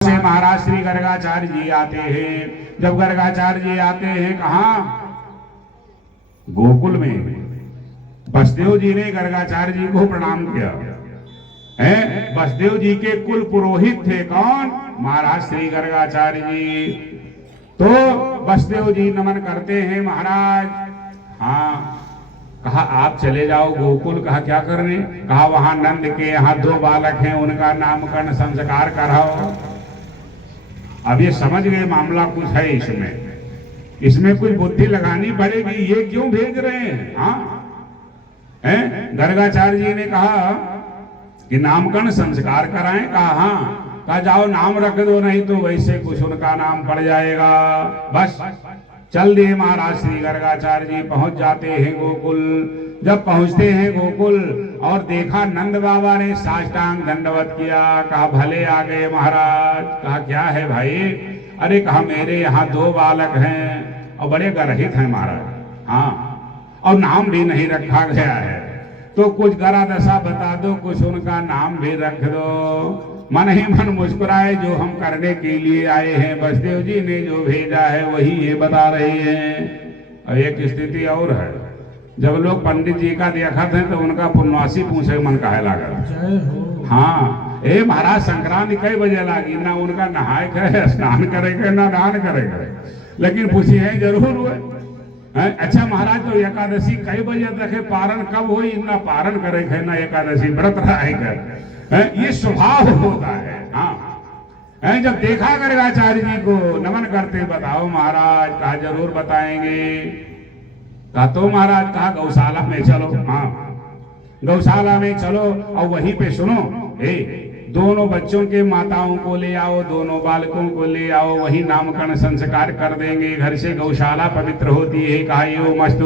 से महाराज श्री गर्गाचार्य जी आते हैं। जब गर्गाचार्य जी आते हैं कहाँ, गोकुल में, बसदेव जी ने गर्गाचार्य जी को प्रणाम किया है। बसदेव जी के कुल पुरोहित थे कौन, महाराज श्री गर्गाचार्य जी। तो बसदेव जी नमन करते हैं महाराज। हाँ, कहा आप चले जाओ गोकुल। कहा क्या करने, कहा वहां नंद के यहाँ 2 बालक हैं, उनका नामकरण संस्कार कराओ। अब ये समझ गए मामला कुछ है इसमें कुछ बुद्धि लगानी पड़ेगी, ये क्यों भेज रहे हैं। हाँ, गर्गाचार्य जी ने कहा कि नामकरण संस्कार कराएं। कहा हाँ। कहा जाओ नाम रख दो, नहीं तो वैसे कुछ उनका नाम पड़ जाएगा। बस चल दिए महाराज श्री गर्गाचार्य जी। पहुंच जाते हैं गोकुल। जब पहुंचते हैं गोकुल और देखा नंद बाबा ने साष्टांग दंडवत किया। कहा भले आ गए महाराज। कहा क्या है भाई। अरे कहा मेरे यहाँ 2 बालक हैं और बड़े गर्हित हैं महाराज। हाँ, और नाम भी नहीं रखा गया है, तो कुछ गरा दशा बता दो, कुछ उनका नाम भी रख दो। मन ही मन मुस्कुराए, जो हम करने के लिए आए हैं, बसदेव जी ने जो भेजा है वही ये बता रहे हैं। और एक स्थिति और है, जब लोग पंडित जी का देखा थे तो उनका पुण्यवासी पूछे मन काहे लगा। हाँ, ए महाराज संक्रांति कई बजे लागी, ना उनका नहाए करे, स्नान करेगा, ना दान करेगा, लेकिन पूछी है जरूर हुए। अच्छा महाराज तो एकादशी कई बजे तक है, पारण कब हुई, ना पारण करेगा ना एकादशी व्रत रहेगा। ये स्वभाव होता है। हाँ, जब देखा गर्गाचार्य जी को नमन करते, बताओ महाराज। कहा जरूर बताएंगे। कहा तो महाराज, कहा गौशाला में चलो। हाँ, गौशाला में चलो और वहीं पे सुनो, दोनों बच्चों के माताओं को ले आओ, दोनों बालकों को ले आओ, वही नामकरण संस्कार कर देंगे। घर से गौशाला पवित्र होती है। कहा यो मस्त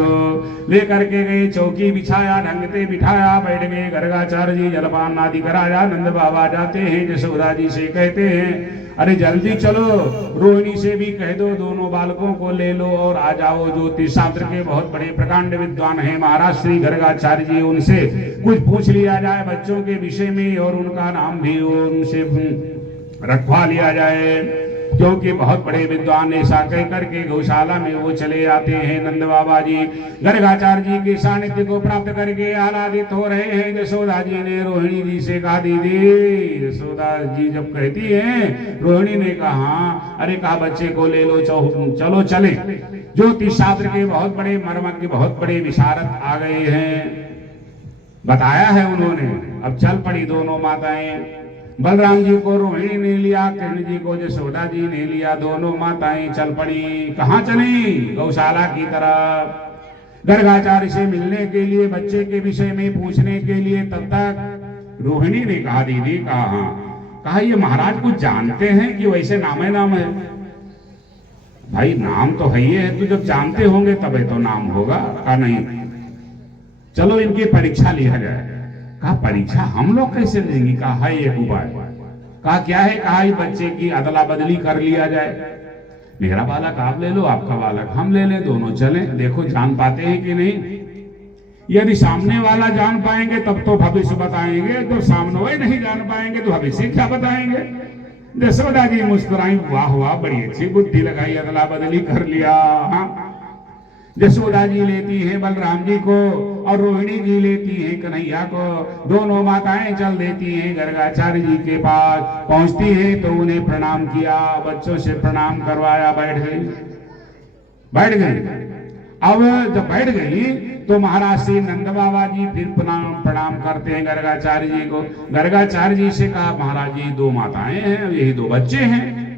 लेकर के गए, चौकी बिछाया, ढंगते बिठाया, बैठ गए। गर्गाचार्य जी जलपान आदि कराया। नंद बाबा जाते हैं, यशोदा जी से कहते हैं अरे जल्दी चलो, रोहिणी से भी कह दो, दोनों बालकों को ले लो और आ जाओ। ज्योतिष शास्त्र के बहुत बड़े प्रकांड विद्वान हैं महाराज श्री गर्गाचार्य जी, उनसे कुछ पूछ लिया जाए बच्चों के विषय में और उनका नाम भी उनसे रखवा लिया जाए, क्योंकि बहुत बड़े विद्वान। ऐसा कह करके गौशाला में वो चले आते हैं। नंद बाबा जी गर्गाचार्य जी के सानिध्य को प्राप्त करके आह्लादित हो रहे हैं। यशोदा जी ने रोहिणी जी से कहा दीदी। यशोदा जी जब कहती हैं, रोहिणी ने कहा अरे कहा बच्चे को ले लो, चलो चले। ज्योतिष शास्त्र के बहुत बड़े मर्मज्ञ, बहुत बड़े विशारद आ गए हैं, बताया है उन्होंने। अब चल पड़ी दोनों माताएं। बलराम जी को रोहिणी ने लिया, कृष्ण जी को यशोदा जी ने लिया, दोनों माताएं चल पड़ी। कहाँ चली, गौशाला की तरफ। गर्गाचार्य से मिलने के लिए, बच्चे के विषय में पूछने के लिए। तब तक रोहिणी ने कहा दीदी। कहा ये महाराज कुछ जानते हैं कि वैसे नाम है। भाई नाम तो है ही है, तो जब जानते होंगे तभी तो नाम होगा। कहा नहीं, चलो इनकी परीक्षा लिया जाए। कहा परीक्षा हम लोग कैसे लेंगे। कहा है एक उपाय। कहा क्या है। कहा बच्चे की अदला बदली कर लिया जाए, मेरा बालक आप ले लो, आपका बालक हम ले लें, दोनों चलें, देखो जान पाते हैं कि नहीं। यदि सामने वाला जान पाएंगे तब तो भविष्य बताएंगे, तो सामने वाले नहीं जान पाएंगे तो भविष्य क्या बताएंगे। यशोदा जी मुस्कुराई, वाह वाह बड़ी अच्छी बुद्धि लगाई, अदला बदली कर लिया। यशोदा जी लेती हैं बलराम जी को और रोहिणी जी लेती हैं कन्हैया को। दोनों माताएं चल देती हैं गर्गाचार्य जी के पास। पहुंचती हैं तो उन्हें प्रणाम किया, बच्चों से प्रणाम करवाया, बैठ गई। अब जब बैठ गई तो महाराज श्री नंद बाबा जी फिर प्रणाम करते हैं गर्गाचार्य जी को। गर्गाचार्य जी से कहा महाराज जी 2 माताएं हैं, यही 2 बच्चे हैं,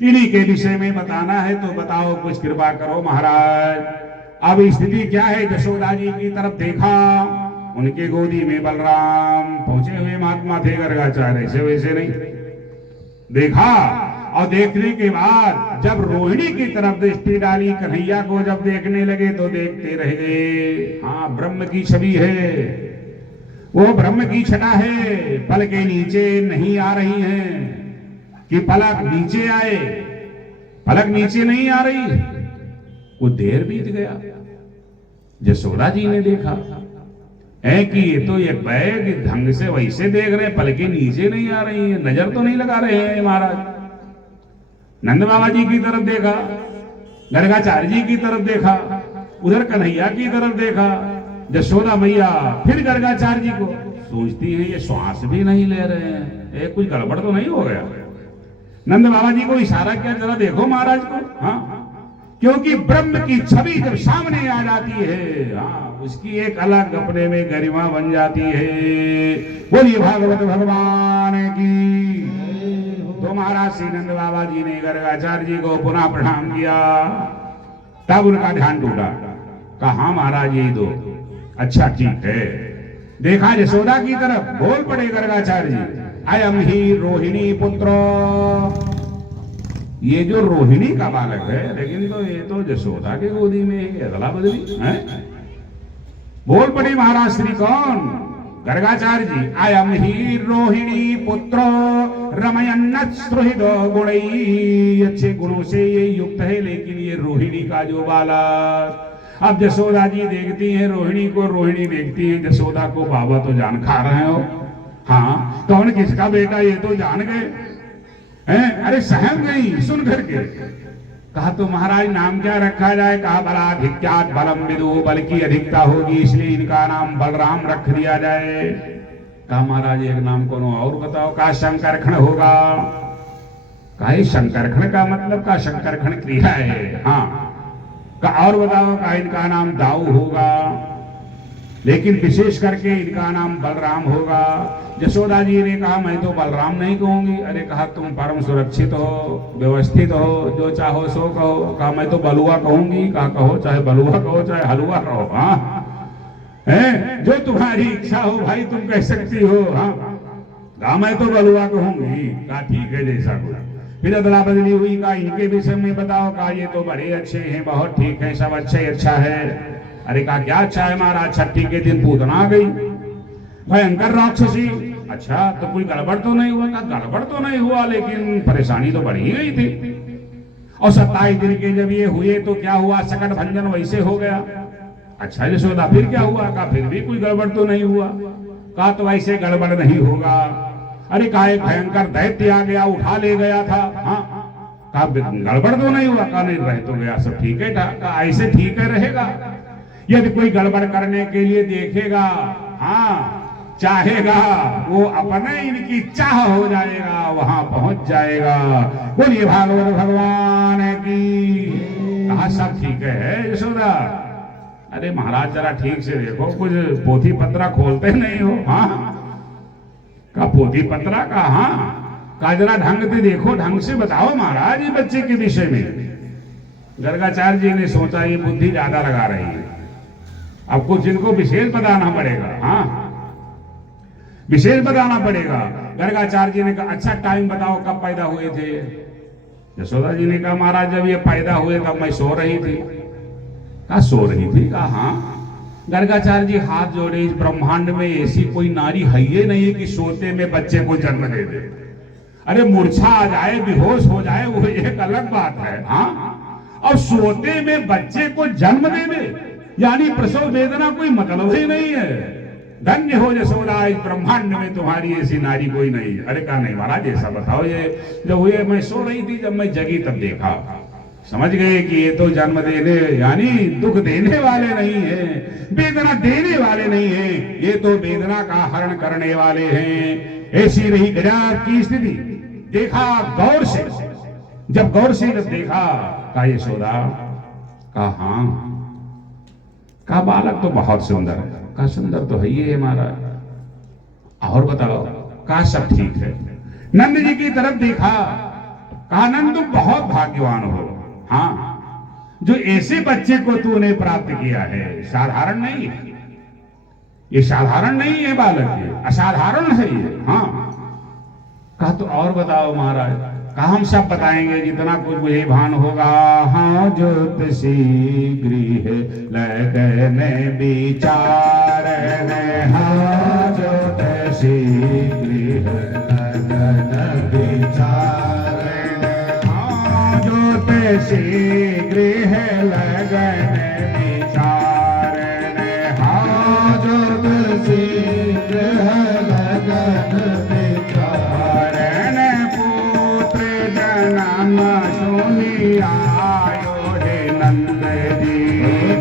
इन्हीं के विषय में बताना है तो बताओ, कुछ कृपा करो महाराज। अब स्थिति क्या है, यशोदा जी की तरफ देखा, उनके गोदी में बलराम पहुंचे हुए महात्मा थे। गर्गाचार्य से वैसे नहीं देखा। और देखने के बाद जब रोहिणी की तरफ दृष्टि डाली, कन्हैया को जब देखने लगे तो देखते रह गए। हाँ, ब्रह्म की छवि है, वो ब्रह्म की छटा है। पल के नीचे नहीं आ रही है कि पलक नीचे आए, पलक नीचे नहीं आ रही। वो देर बीत गया। यशोदा जी ने देखा है कि ये तो ये बैग ढंग से वैसे देख रहे हैं, पलके नीचे नहीं आ रही है, नजर तो नहीं लगा रहे हैं महाराज। नंद बाबा जी की तरफ देखा, गर्गाचार्य जी की तरफ देखा, उधर कन्हैया की तरफ देखा, यशोदा मैया फिर गर्गाचार्य जी को सोचती है ये श्वास भी नहीं ले रहे हैं, ये कुछ गड़बड़ तो नहीं हो गया। नंद बाबा जी को इशारा किया, जरा देखो महाराज को। हाँ, क्योंकि ब्रह्म की छवि जब सामने आ जाती है, हाँ, उसकी एक अलग अपने में गरिमा बन जाती है। बोलिए भागवत भगवान की। तो महाराज श्री नंद बाबा जी ने गर्गाचार्य जी को पुनः प्रणाम किया। तब उनका ध्यान टूटा, कहा महाराज यही दो, अच्छा ठीक है। देखा यशोदा की तरफ, बोल पड़े गर्गाचार्य जी, अयम ही रोहिणी पुत्र, ये जो रोहिणी का बालक है, लेकिन तो ये तो यशोदा के गोदी में अदला बदली है। बोल पड़े महाराज श्री कौन? गर्गाचार्य जी, अयम ही रोहिणी पुत्र रमयन्नत सुहृद गुणई, अच्छे गुणों से ये युक्त है, लेकिन ये रोहिणी का जो बालक। अब यशोदा जी देखती हैं रोहिणी को, रोहिणी देखती है यशोदा को, बाबा तो जान खा रहे हो। हाँ, कौन किसका बेटा ये तो जान गए हैं। अरे सहम गई सुन करके। कहा तो महाराज नाम क्या रखा जाए? कहा बलाधिक्यात बलम विदु, बल की अधिकता होगी इसलिए इनका नाम बलराम रख दिया जाए। कहा महाराज एक नाम कोनो और बताओ। कहा शंकरखण होगा। कहा शंकरखण का मतलब? का शंकरखण क्रिया है। हाँ, कहा और बताओ। कहा इनका नाम दाऊ होगा, लेकिन विशेष करके इनका नाम बलराम होगा। यशोदा जी ने कहा मैं तो बलराम नहीं कहूंगी। अरे कहा तुम परम सुरक्षित हो, व्यवस्थित हो, जो चाहो सो कहो। कहा मैं तो बलुआ कहूंगी। कहा कहो, चाहे बलुआ कहो चाहे हलवा कहो। हाँ, है जो तुम्हारी इच्छा हो भाई तुम कह सकती हो। हाँ, कहा मैं तो बलुआ कहूंगी। कहा ठीक है जैसा कुछ। फिर अदला बदली हुई। कहा इनके विषय में बताओ। कहा ये तो बड़े अच्छे हैं, बहुत ठीक है, सब अच्छे अच्छा है। अरे कहा क्या अच्छा है महाराज? छठी के दिन पूतना आ गई, भयंकर राक्षसी। अच्छा तो कोई गड़बड़ तो नहीं हुआ? कहा गड़बड़ तो नहीं हुआ, लेकिन परेशानी तो बढ़ी गई थी। और 27 दिन के जब ये हुए तो क्या हुआ? सकट भंजन वैसे हो गया। अच्छा यशोदा फिर क्या हुआ? कहा फिर भी कोई गड़बड़ तो नहीं हुआ। कहा तो वैसे गड़बड़ नहीं होगा। अरे कहा एक भयंकर दैत्य आ गया, उठा ले गया था। हाँ, कहा गड़बड़ तो नहीं हुआ? कहा नहीं, रह तो गया, सब ठीक है। कहा ऐसे ठीक है रहेगा? यदि कोई गड़बड़ करने के लिए देखेगा, हाँ चाहेगा, वो अपने इनकी चाह हो जाएगा, वहां पहुंच जाएगा। बोलिए भागवत भगवान की। कहा सब ठीक है यशोदा। अरे महाराज जरा ठीक से देखो, कुछ पोथी पत्रा खोलते नहीं हो। हाँ, का पोथी पत्रा का? हाँ, का जरा ढंग से देखो, ढंग से बताओ महाराज ये बच्चे के विषय में। गर्गाचार्य जी ने सोचा ये बुद्धि ज्यादा लगा रही है, अब कुछ इनको विशेष बताना पड़ेगा। हाँ, विशेष बताना पड़ेगा। गर्गाचार्य जी ने कहा अच्छा टाइम बताओ कब पैदा हुए थे? यशोदा जी ने कहा महाराज जब ये पैदा हुए तब मैं सो रही थी। कहा सो रही थी? कहा हाँ। गर्गाचार्य जी हाथ जोड़े, इस ब्रह्मांड में ऐसी कोई नारी है ही नहीं है कि सोते में बच्चे को जन्म दे दे। अरे मूर्छा आ जाए, बेहोश हो जाए, वो एक अलग बात है। हाँ, और सोते में बच्चे को जन्म दे दे, यानी प्रसव वेदना कोई मतलब ही नहीं है। धन्य हो यशोदा, इस ब्रह्मांड में तुम्हारी ऐसी नारी कोई नहीं है। अरे कहा नहीं महाराज ऐसा बताओ, ये जब हुए मैं सो रही थी, जब मैं जगी तब देखा। समझ गए कि ये तो जन्म देने यानी दुख देने वाले नहीं है, वेदना देने वाले नहीं है, ये तो वेदना का हरण करने वाले हैं। ऐसी रही गजब की स्थिति। देखा गौर से, जब गौर से जब देखा, कहा यशोदा, कहा हाँ, कहा बालक तो बहुत सुंदर है। कहा सुंदर तो है ही है महाराज, और बताओ? कहा सब ठीक है। नंद जी की तरफ देखा, कहा नंद तुम बहुत भाग्यवान हो। हाँ, जो ऐसे बच्चे को तूने प्राप्त किया है, साधारण नहीं है ये, साधारण नहीं है बालक, ये असाधारण है ये। हाँ, कहा तो और बताओ महाराज? कहा हम सब बताएंगे जितना कुछ मुझे भान होगा। हाँ ज्योतिषी गृह लगन विचार, हाँ ज्योतिषी गृह लगन विचार, हाँ ज्योतिषी गृह लगन विचार, हाँ ज्योतिषी शीघ्र लगन विचारण पुत्र जन्म सुनि आयो हे नंद जी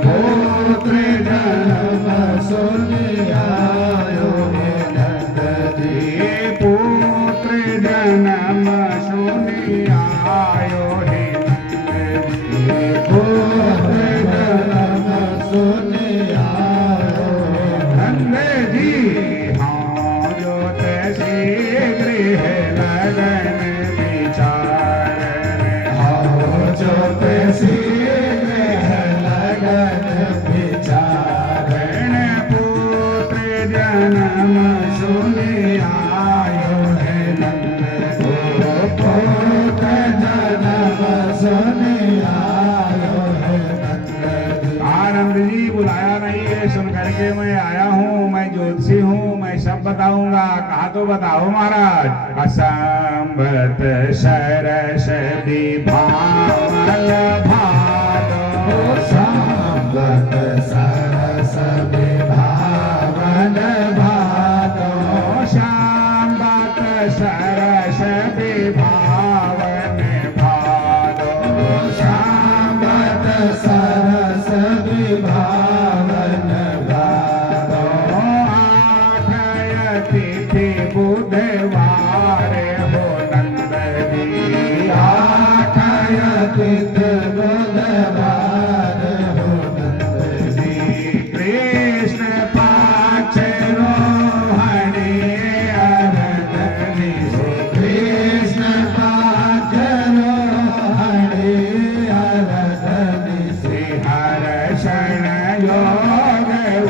पुत्र जन्म सुनि आयो हे नंद जी पुत्र जन्म सुनि आयो हे नंद जी पुत्र जन्म सुनि आयो नंद जी हाँ जो तैसे गृह लगन विचारण आओ जो शीघ्र लगन विचारण पुत्र जन्म सुनि आयो है नंद पुत्र जन्म सुनि आयो है नंद आनंद जी बुलाया नहीं है, सुन करके मैं आया हूँ, मैं ज्योतिषी हूँ, मैं सब बताऊंगा। कहा तो बताओ महाराज। असंबत सरस विभावल भादो संबत सरस विभावन भादो संबत सरस विभावन भादो संबत सरस विभावन भादो आठय तिथि बुधवार हो नंद जी आठय तिथि बुधवार हो नंद जी कृष्ण पक्ष रोहिणी अरदनी कृष्ण पक्ष रोहिणी अरदनि श्री हर्षण योग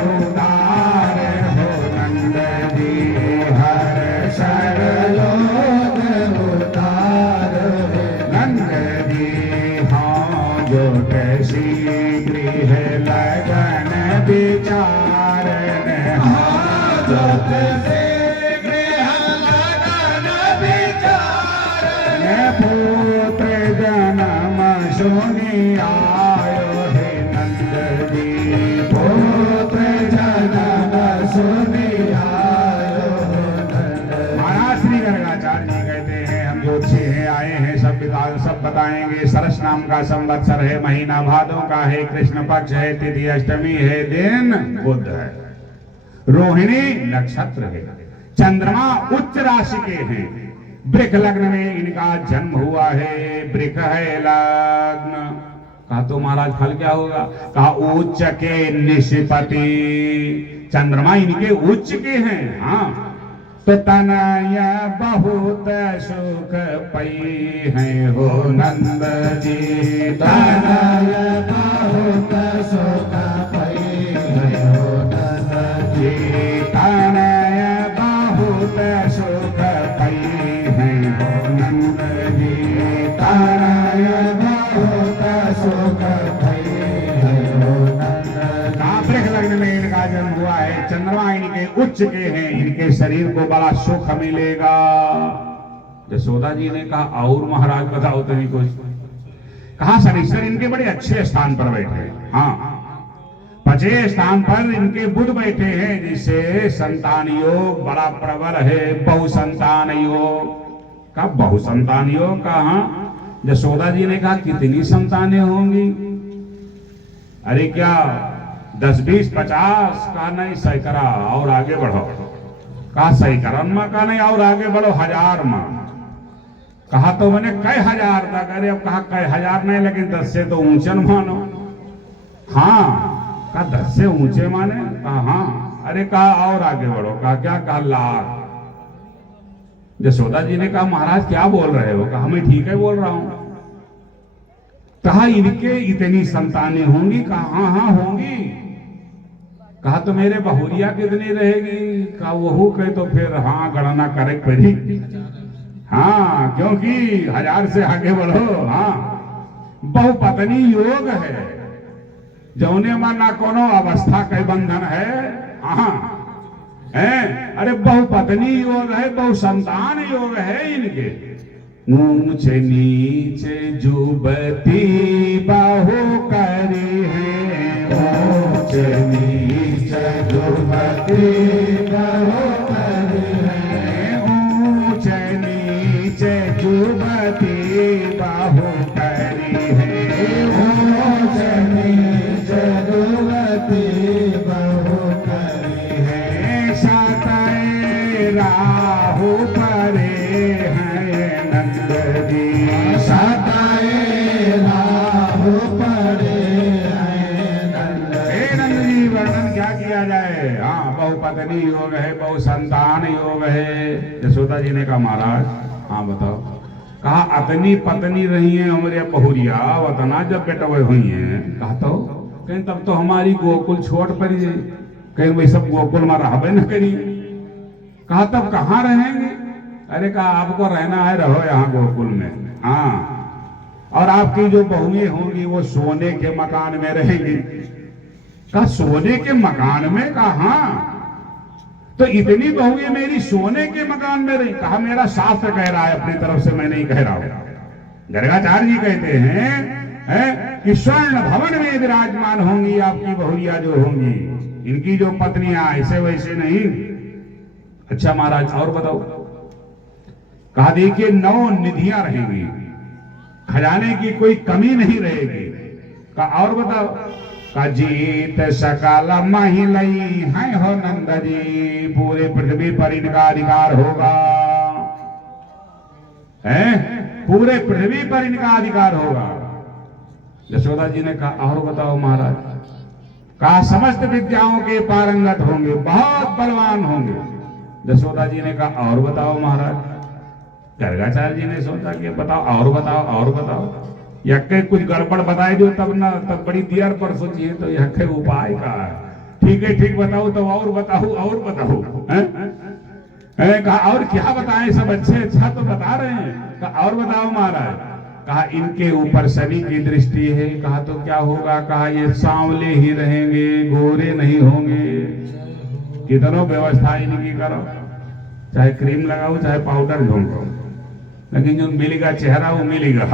उदार हो नंद जी हर्षण योग उतार नंद जी हाँ जो शीघ्र लगन विचारण जोत शीघ्र लगन विचारण पुत्र जन्म सुनि आयो हे नंद जी पुत्र जन्म सुनि आयो नंद महाराज श्री गर्गाचार्य जी कहते हैं हम ज्योतिषी हैं, आए हैं, सब बताएंगे। सरस नाम का संवत्सर है, महीना भादों का है, कृष्ण पक्ष है, तिथि अष्टमी है, दिन बुध है, रोहिणी नक्षत्र है, चंद्रमा उच्च राशि के हैं, वृक लग्न में इनका जन्म हुआ है, वृक है लग्न। कहा तो महाराज फल क्या होगा? कहा उच्च के निष्पति, चंद्रमा इनके उच्च के हैं। हाँ तो तनय बहुत सुख पई है हो नंद जी तनय बहुत सुख पई है हो नंद जी तनय बहुत सुख पई है हो नंद जी तनय बहुत सुख पई है हो नंद वृक लग्न में इनका जन्म हुआ है, चंद्रमा इनके उच्च के हैं, इनके शरीर को बड़ा सुख मिलेगा। यशोदा जी ने कहा और महाराज बताओ तो नहीं कुछ। कहा शनिश्चर इनके बड़े अच्छे स्थान पर बैठे हैं। हाँ 5वें स्थान पर इनके बुध बैठे हैं, जिससे संतान योग बड़ा प्रबल है, बहुसंतान योग। का बहुसंतान योग का? हाँ यशोदा जी ने कहा कितनी संतानें होंगी? अरे क्या 10 20 50? का नहीं सैकड़ा, और आगे बढ़ो। कहा सैकड़न में का नहीं, और आगे बढ़ो 1000 में। कहा तो मैंने कई हजार तक। अरे अब कहा कई हजार नहीं, लेकिन 10 से तो ऊंचे मानो। हाँ कहा 10 से ऊंचे माने? कहा हाँ। अरे कहा और आगे बढ़ो। कहा क्या? कहा लाख। यशोदा जी ने कहा महाराज क्या बोल रहे हो? कहा मैं ठीक है बोल रहा हूं। कहा इनके इतनी संतानें होंगी? कहा हाँ हाँ होंगी। कहा तो मेरे बहुरिया कितनी रहेगी? कहा वहू कहे तो फिर हाँ गणना करे पड़ी। हाँ क्योंकि 1000 से आगे बढ़ो। हाँ बहुपत्नी योग है, जौने में ना कोनो अवस्था के बंधन है। हाँ है, अरे बहुपत्नी योग है, बहुसंतान योग है इनके। ऊंचे नीचे जुबती बाहु करी है, ऊंचे नीचे जुबती बाहु करी है ऊंच नीच दुर्गति बहु करी है सतय राहु परे हैं नंद जी सताए राहु परे हैं नंद हे नंद जी वर्णन क्या किया जाए। हाँ बहुपत्नी योग है, बहु संतान योग है। यशोदा जी ने कहा महाराज हाँ बताओ। कहा अतनी पत्नी रही है हमारे बहुरिया वतना जब बेटवे हुई है। कहा तो कहीं तब तो हमारी गोकुल छोड़ पड़ी है, कहीं वही सब गोकुल में रहबे न करिए। कहा तब कहाँ रहेंगे। अरे कहा आपको रहना है रहो यहाँ गोकुल में। हाँ और आपकी जो बहुएं होंगी वो सोने के मकान में रहेंगी। कहा सोने के मकान में। कहा हाँ तो इतनी बहुएं मेरी सोने के मकान में रही। कहा मेरा शास्त्र कह रहा है, अपनी तरफ से मैं नहीं कह रहा हूं। गर्गाचार्य जी कहते हैं कि स्वर्ण भवन में विराजमान होंगी आपकी बहुरिया जो होंगी, इनकी जो पत्नियां ऐसे वैसे नहीं। अच्छा महाराज और बताओ। कहा देखिए 9 निधियां रहेंगी, खजाने की कोई कमी नहीं रहेगी। कहा और बताओ। का जीत सकल महिलई है हो नंद जी, पूरे पृथ्वी पर इनका अधिकार होगा। है पूरे पृथ्वी पर इनका अधिकार होगा। यशोदा जी ने कहा और बताओ महाराज। कहा समस्त विद्याओं के पारंगत होंगे, बहुत बलवान होंगे। यशोदा जी ने कहा और बताओ महाराज। गर्गाचार्य जी ने सोचा कि बताओ और बताओ और बताओ। यक्के कुछ गड़बड़ बताए दो तब ना, तब बड़ी देर पर सोचिए तो यक्के उपाय का है। ठीक है ठीक बताओ तो और बताओ और बताओ। कहा और क्या बताएं, सब अच्छे अच्छा तो बता रहे हैं। कहा और बताओ महाराज। कहा इनके ऊपर शनि की दृष्टि है। कहा तो क्या होगा। कहा ये सांवले ही रहेंगे, गोरे नहीं होंगे। कितनों व्यवस्था इनकी करो, चाहे क्रीम लगाओ चाहे पाउडर झोंको, लेकिन जो मिलेगा चेहरा वो मिलेगा।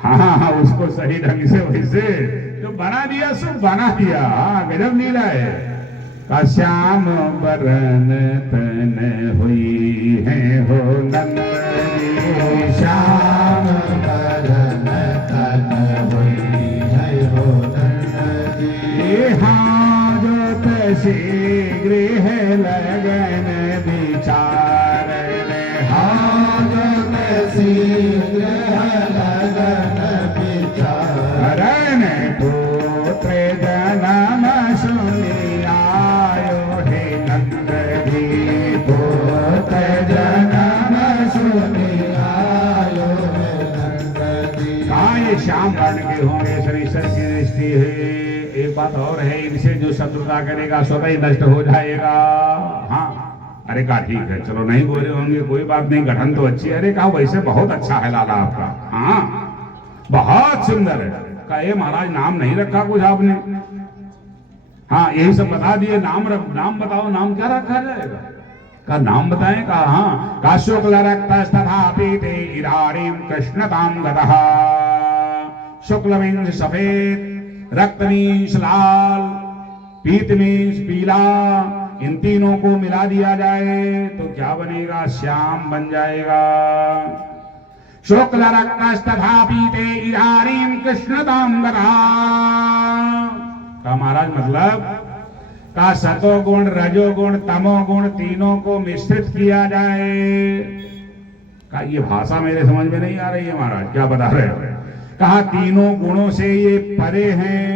हाँ उसको सही ढंग से वैसे जो बना दिया सो बना दिया। हाँ गजब लीला है। का श्याम बरन तन हुई है हो नंद जी, श्याम बरन तन हुई है हो नंद जी। हाँ जो तैसी गृह लगन विचार हाँ जो तैसी गृह लगन हरण पुत्र जन्म सुनी आयो हे नंद जी, पुत्र जन्म सुनी आयो हे नंद जी। कहाँ ये श्याम वर्ण के होंगे, शरीर की दृष्टि है। एक बात और है, इनसे जो शत्रुता करेगा स्वतः ही नष्ट हो जाएगा। हाँ अरे कहा ठीक है चलो नहीं बोले होंगे कोई बात नहीं, गठन तो अच्छी है। अरे कहा वैसे बहुत अच्छा है लाला आपका। हाँ बहुत सुंदर है। कहा ये महाराज नाम नहीं रखा कुछ आपने। हाँ यही सब बता दिए। नाम बताओ, नाम क्या रखा जाएगा। कहा नाम बताएं। कहा हाँ। कहा शुक्ल रक्तस्तथा पीते इरारीं कृष्णतां गतः। शुक्ल मीन्स सफेद, रक्त मीन्स लाल, पीत मीन्स पीला। इन तीनों को मिला दिया जाए तो क्या बनेगा, श्याम बन जाएगा। शुक्ल रक्तस्तथा पीते इरारीं कृष्णतां गतः। का महाराज मतलब का सतोगुण रजोगुण तमोगुण तीनों को मिश्रित किया जाए। का ये भाषा मेरे समझ में नहीं आ रही है महाराज, क्या बता रहे हो। कहा तीनों गुणों से ये परे हैं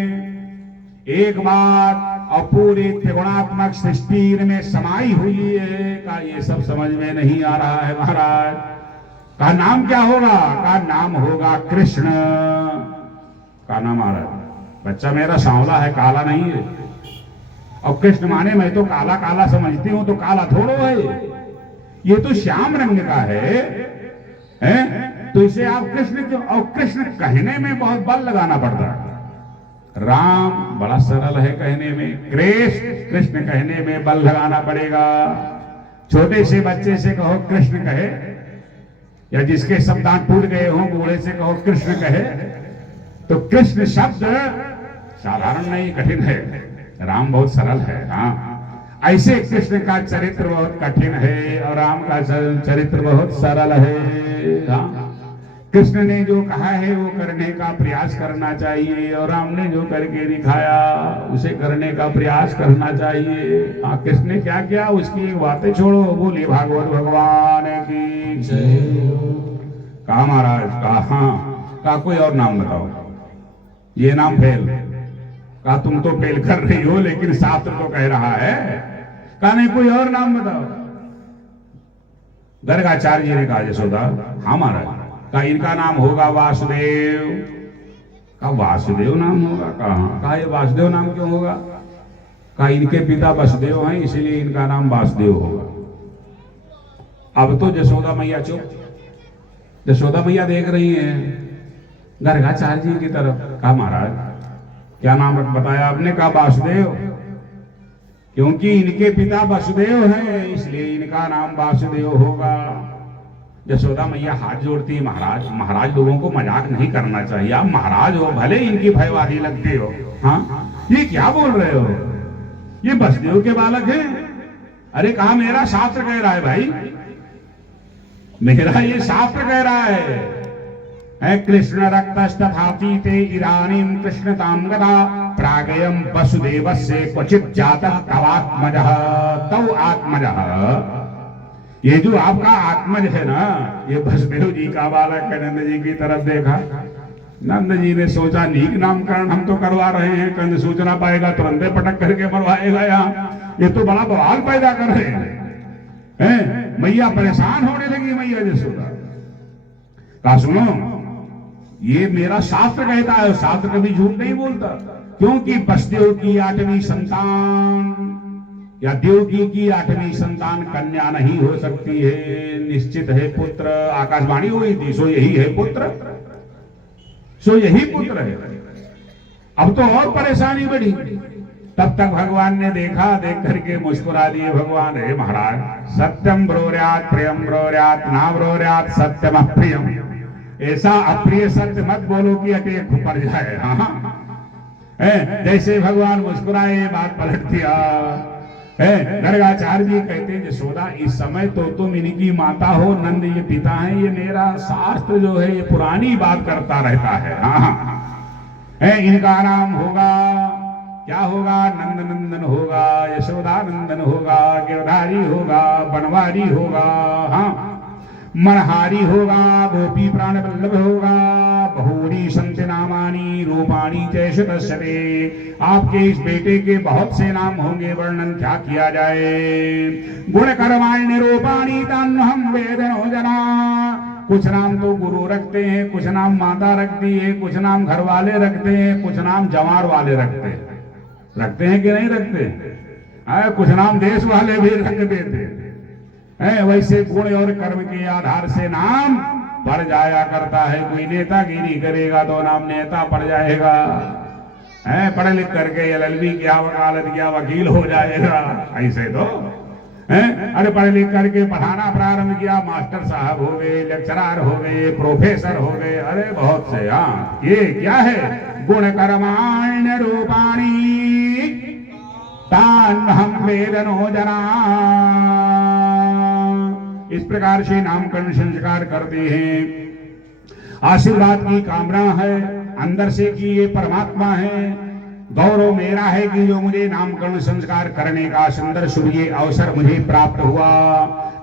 एक बात, और पूरी त्रिगुणात्मक सृष्टि में समाई हुई है। का ये सब समझ में नहीं आ रहा है महाराज। का नाम क्या होगा। का नाम होगा कृष्ण। का नाम महाराज बच्चा मेरा सांवला है, काला नहीं है। और कृष्ण माने मैं तो काला काला समझती हूं, तो काला थोड़ो है, ये तो श्याम रंग का है? तो इसे आप कृष्ण क्यों। और कृष्ण कहने में बहुत बल लगाना पड़ता है। राम बड़ा सरल है कहने में, कृष्ण कहने में बल लगाना पड़ेगा। छोटे से बच्चे से कहो कृष्ण कहे, या जिसके सब दांत टूट गए हों बूढ़े से कहो कृष्ण कहे, तो कृष्ण शब्द साधारण नहीं कठिन है। राम बहुत सरल है। हाँ ऐसे कृष्ण का चरित्र बहुत कठिन है और राम का चरित्र बहुत सरल है। हाँ कृष्ण ने जो कहा है वो करने का प्रयास करना चाहिए, और राम ने जो करके दिखाया उसे करने का प्रयास करना चाहिए। हाँ, कृष्ण ने क्या किया उसकी एक बातें छोड़ो, बोली भागवत भगवान की जय। कहा महाराज, कहा हाँ, कहा कोई और नाम बताओ, ये नाम फेल। कहा तुम तो फेल कर रही हो, लेकिन शास्त्र तो कह रहा है। कहा नहीं, कोई और नाम बताओ। गर्गाचार्य जी ने कहा यशोदा, हाँ महाराज। कहा इनका नाम होगा वासुदेव। कहा वासुदेव नाम होगा? कहा ये वासुदेव नाम क्यों होगा? कहा इनके पिता वसुदेव हैं, इसलिए इनका नाम वासुदेव होगा। अब तो यशोदा मैया चुप। यशोदा मैया देख रही हैं गर्गाचार्य जी की तरफ। कहा महाराज क्या नाम बताया आपने? कहा वासुदेव, क्योंकि इनके पिता वसुदेव हैं इसलिए इनका नाम वासुदेव होगा। यशोदा मैया हाथ जोड़ती, महाराज महाराज लोगों को मजाक नहीं करना चाहिए, आप महाराज हो, भले इनकी भयवाही लगते हो। हाँ, ये क्या बोल रहे हो, ये वसुदेव के बालक हैं। अरे कहा मेरा शास्त्र कह रहा है भाई, मेरा ये शास्त्र कह रहा है कृष्ण रक्तस्तथापि ते इदानीं कृष्णतां गदा प्रागयं वसुदेवस्य क्वचित् जातः तवात्मजः तौ आत्मजः। ये जो आपका आत्मज है ना, ये वसुदेव जी का बालक है। नंद जी की तरफ देखा, नंद जी ने सोचा नीक नामकरण हम तो करवा रहे हैं, कंद सूचना पाएगा तुरंत पटक करके मरवाएगा यहाँ, ये तो बड़ा बवाल पैदा कर रहे हैं। मैया परेशान होने लगी, मैया यशोदा। कहा सुनो, ये मेरा शास्त्र कहता है, शास्त्र कभी झूठ नहीं बोलता, क्योंकि वसुदेव की 8वीं संतान या देवकी की 8वीं संतान कन्या नहीं हो सकती है, निश्चित है पुत्र। आकाशवाणी हुई थी, सो यही है पुत्र, सो यही पुत्र है। अब तो और परेशानी बढ़ी। तब तक भगवान ने देखा, देख करके मुस्कुरा दिए भगवान। हे महाराज, सत्यम ब्रोर्यात प्रियम ब्रोर्यात ना ब्रोर्यात सत्यम अप्रियम। ऐसा अप्रिय सत्य मत बोलो कि अटेक पड़ जाए। हाँ, जैसे भगवान मुस्कुराए बात पलट दिया। गर्गाचार्य जी कहते हैं यशोदा इस समय तो तुम इनकी माता हो, नंद ये पिता हैं, ये मेरा शास्त्र जो है ये पुरानी बात करता रहता है। हाँ, इनका नाम होगा, क्या होगा? नंद नंदन होगा, यशोदा नंदन होगा, गिरधारी होगा, बनवारी होगा, हाँ मनहारी होगा, गोपी प्राण वल्लभ होगा, बहुरी संत नामानी रूपाणी चैशतस्यते। आपके इस बेटे के बहुत से नाम होंगे, वर्णन क्या किया जाए। गुण कर्माण्य रूपाणी तान्हम वेदनो जना। कुछ नाम तो गुरु रखते हैं, कुछ नाम माता रखती है, कुछ नाम घर वाले रखते हैं, कुछ नाम जमार वाले रखते हैं कि नहीं रखते? कुछ नाम देश वाले भी रख देते हैं। वैसे गुण और कर्म के आधार से नाम बढ़ जाया करता है। कोई नेतागिरी करेगा तो नाम नेता पड़ जाएगा, पढ़ लिख करके LLB किया, वकालत किया, वकील हो जाएगा। ऐसे तो अरे पढ़ लिख करके पढ़ाना प्रारंभ किया, मास्टर साहब हो गए, लेक्चरर हो गए, प्रोफेसर हो गए, अरे बहुत से। हाँ, ये क्या है? गुण कर्माण्य रूपाणी तान्हम वेदनो जना। इस प्रकार से नामकरण संस्कार करते हैं। आशीर्वाद की कामना है अंदर से कि ये परमात्मा है। गौरव मेरा है कि जो मुझे नामकरण संस्कार करने का सुंदर शुभ ये अवसर मुझे प्राप्त हुआ।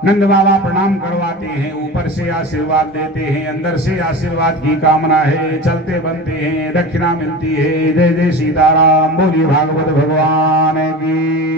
नंद बाबा प्रणाम करवाते हैं, ऊपर से आशीर्वाद देते हैं, अंदर से आशीर्वाद की कामना है। चलते बनते हैं, दक्षिणा मिलती है। जय जय सीताराम, बोलिए भागवत भगवान की।